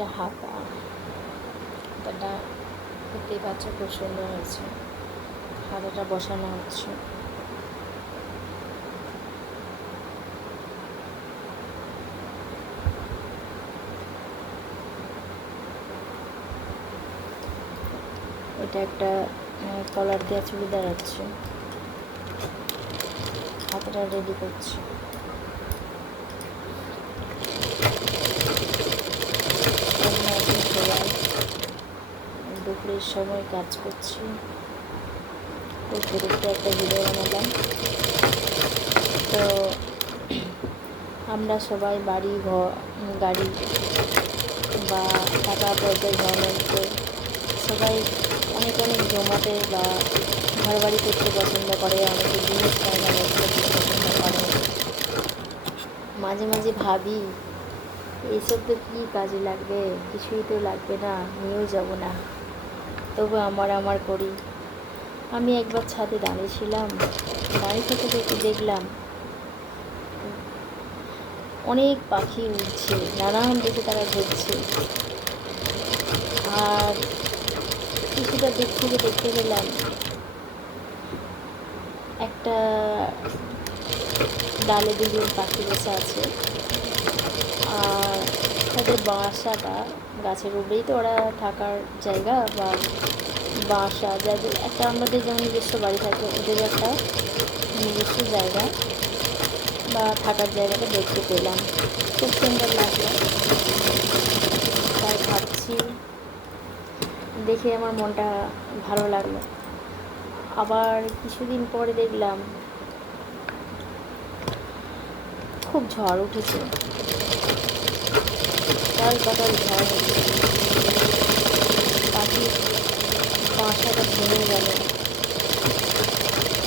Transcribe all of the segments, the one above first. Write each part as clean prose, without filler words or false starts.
এটা হাতা, হাতাটা দেখতেই পাচ্ছ খুব সুন্দর হয়েছে। হাতাটা বসানো হচ্ছে। এটা একটা কলার দেওয়া চুড়িদার আছে, হাতাটা রেডি করছি। সবাই দুপুরের সময় কাজ করছি, করতে করতে একটা ভিডিও বানালাম। তো আমরা সবাই বাড়ি গাড়ি বা টাকা পয়সা জমাতে সবাই অনেক অনেক জমাতে বা ঘর বাড়ি করতে পছন্দ করে, অনেকে জিনিস কেনা করতে পছন্দ করে। মাঝে মাঝে ভাবি এইসব তো কী কাজে লাগবে, কিছুই তো লাগবে না, নিয়েও যাব না, তবু আমার করি। আমি একবার ছাদে দাঁড়িয়েছিলাম, দাঁড়িয়ে থেকে দেখলাম অনেক পাখি উঠছে, নানান দিকে তারা ঘুরছে। আর কিছুটা দিক থেকে দেখতে পেলাম একটা ডালে দুজন পাখি বসে আছে, আর ওদের বাসাটা গাছের উপরেই তো ওরা থাকার জায়গা বা বাসা, যাদের একটা আমাদের যেমন নিজস্ব বাড়ি থাকে, ওদেরও একটা নিজস্ব জায়গা বা থাকার জায়গাটা দেখতে পেলাম, খুব সুন্দর লাগলো। তাই ভাবছি, দেখে আমার মনটা ভালো লাগলো। আবার কিছুদিন পরে দেখলাম খুব ঝড় উঠেছে, কাল কাটাল ঝড় উঠেছে, পাখির বাসাটা ভেঙে গেল।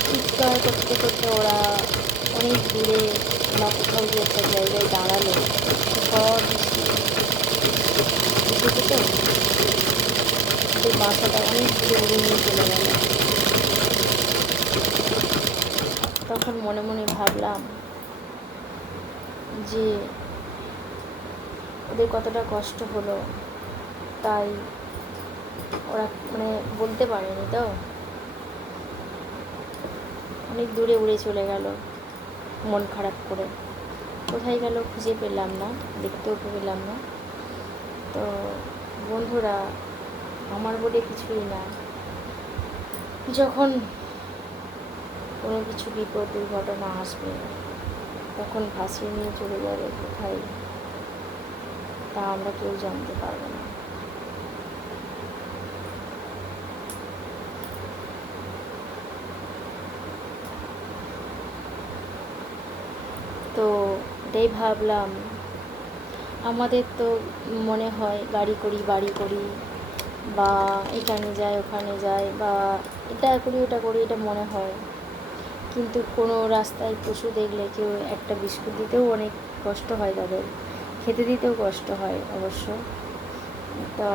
চিৎকার করতে করতে ওরা অনেক দূরে বা কোথাও গিয়ে একটা জায়গায় দাঁড়ালো। ঝড় বৃষ্টি উঠেছে তো, ওই বাসাটা অনেক দূরে উড়ে নিয়ে চলে গেল। তখন মনে মনে ভাবলাম যে ওদের কতটা কষ্ট হলো, তাই ওরা মানে বলতে পারেনি, তো অনেক দূরে উড়ে চলে গেল মন খারাপ করে। কোথায় গেল খুঁজে পেলাম না, দেখতেও পেলাম না। তো বন্ধুরা, আমার বলে কিছুই না, যখন কোনো কিছু বিপদ দুর্ঘটনা আসবে তখন ভাসিয়ে নিয়ে চলে যাবে কোথায়, তা আমরা কেউ জানতে পারবো না। তো এটাই ভাবলাম, আমাদের তো মনে হয় গাড়ি করি, বাড়ি করি, বা এখানে যাই ওখানে যাই, বা এটা করি ওটা করি, এটা মনে হয়। কিন্তু কোনো রাস্তায় পশু দেখলে কেউ একটা বিস্কুট দিতেও অনেক কষ্ট হয়, তাদের খেতে দিতেও কষ্ট হয় অবশ্য। তো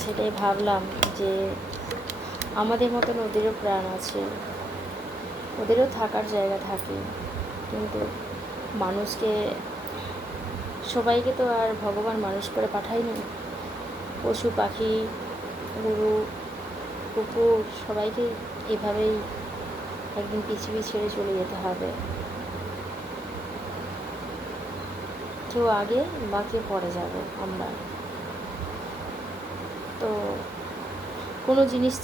সেটাই ভাবলাম যে আমাদের মতন ওদেরও প্রাণ আছে, ওদেরও থাকার জায়গা থাকে, কিন্তু মানুষকে, সবাইকে তো আর ভগবান মানুষ করে পাঠায়নি। পশু পাখি, গরু, কুকুর, সবাইকে এভাবেই একদিন পৃথিবী ছেড়ে চলে যেতে হবে। কেউ আগে বা কেউ পরে যাবে আমরা। তো কোনো জিনিস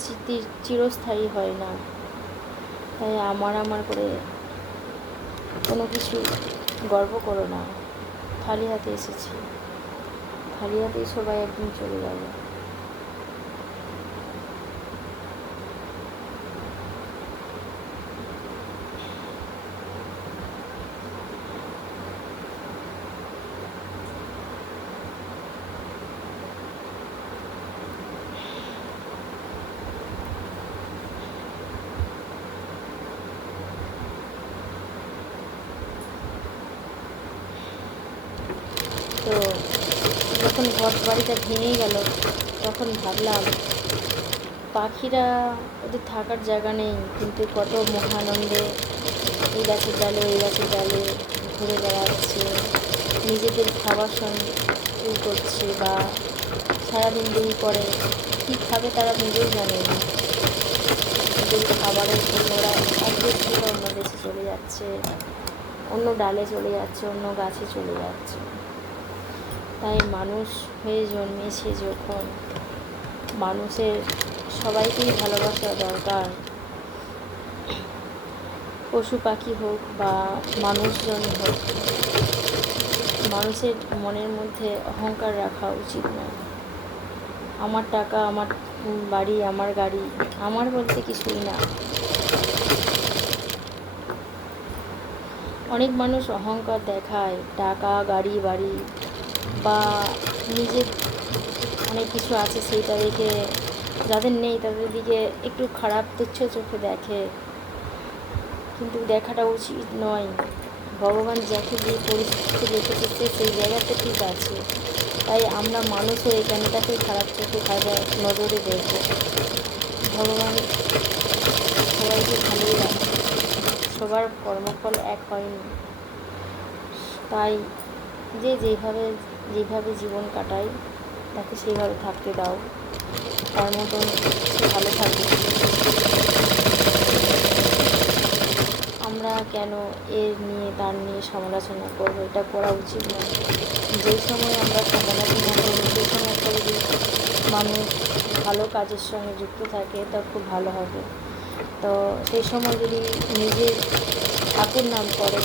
চিরস্থায়ী হয় না, তাই আমার করে কোনো কিছু গর্ব করো না। খালি হাতে এসেছি, খালি হাতেই সবাই একদিন চলে যাবে। তো যখন ঘর বাড়িটা ভেঙে গেল তখন ভাবলাম, পাখিরা, ওদের থাকার জায়গা নেই, কিন্তু কত মহানন্দে এই গাছের ডালে ওই গাছের ডালে ঘুরে বেড়াচ্ছে, নিজেদের খাবার সঞ্চয় করছে, বা সারাদিন দেরি করে কী খাবে তারা নিজেও জানে না। ওদের খাবারের জন্য ওরা এক দেশ থেকে অন্য দেশে চলে যাচ্ছে, অন্য ডালে চলে যাচ্ছে, অন্য গাছে চলে যাচ্ছে। তাই মানুষ হয়ে জন্মেছে যখন, মানুষের সবাইকেই ভালোবাসা দরকার। পশু পাখি হোক বা মানুষজন হোক, মানুষের মনের মধ্যে অহংকার রাখা উচিত নয়। আমার টাকা, আমার বাড়ি, আমার গাড়ি, আমার বলতে কিছুই না। অনেক মানুষ অহংকার দেখায়, টাকা, গাড়ি, বাড়ি বা নিজের অনেক কিছু আছে সেইটা দেখে যাদের নেই তাদের দিকে একটু খারাপ তুচ্ছ চোখে দেখে, কিন্তু দেখাটা উচিত নয়। ভগবান যাকে যে পরিস্থিতি রেখেছে সেই জায়গাতে ঠিক আছে, তাই আমরা মানুষ হয়ে কেন তাকে খারাপ চোখে নজরে দেখব। ভগবান সবাইকে ভালোই রাখে, সবার কর্মফল এক হয়নি। তাই যে যেভাবে জীবন কাটায় তাকে সেইভাবে থাকতে দাও, তার মতন সে ভালো থাকবে। আমরা আমরা কেন এর নিয়ে তার নিয়ে সমালোচনা করবো? এটা করা উচিত নয়। যেই সময় আমরা সমালোচনা করবো সেই সময়টা যদি মানুষ ভালো কাজের সঙ্গে যুক্ত থাকে তা খুব ভালো হবে। তো সেই সময় যদি নিজের ঠাকুর নাম করে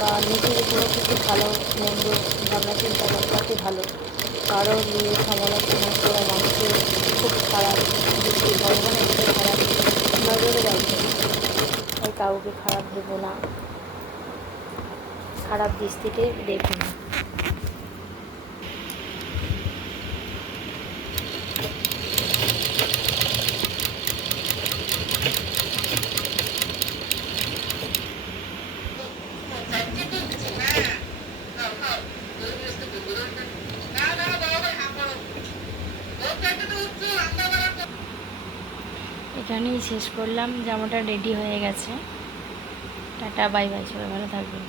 বা নিজের কোনো কিছু ভালো মন্দ ভাবনা চিন্তা করে তাতে ভালো। কারো নিয়ে সমালোচনা করা মানুষের খুব খারাপ দৃষ্টি, ভগবানের কাছে খারাপ নজরে রাখবে। তাই কাউকে খারাপ দেবো না, খারাপ দৃষ্টিতে দেখব না। এখানেই শেষ করলাম। জামাটা রেডি হয়ে গেছে। টাটা, বাই বাই, সবাই ভালো থাকবেন।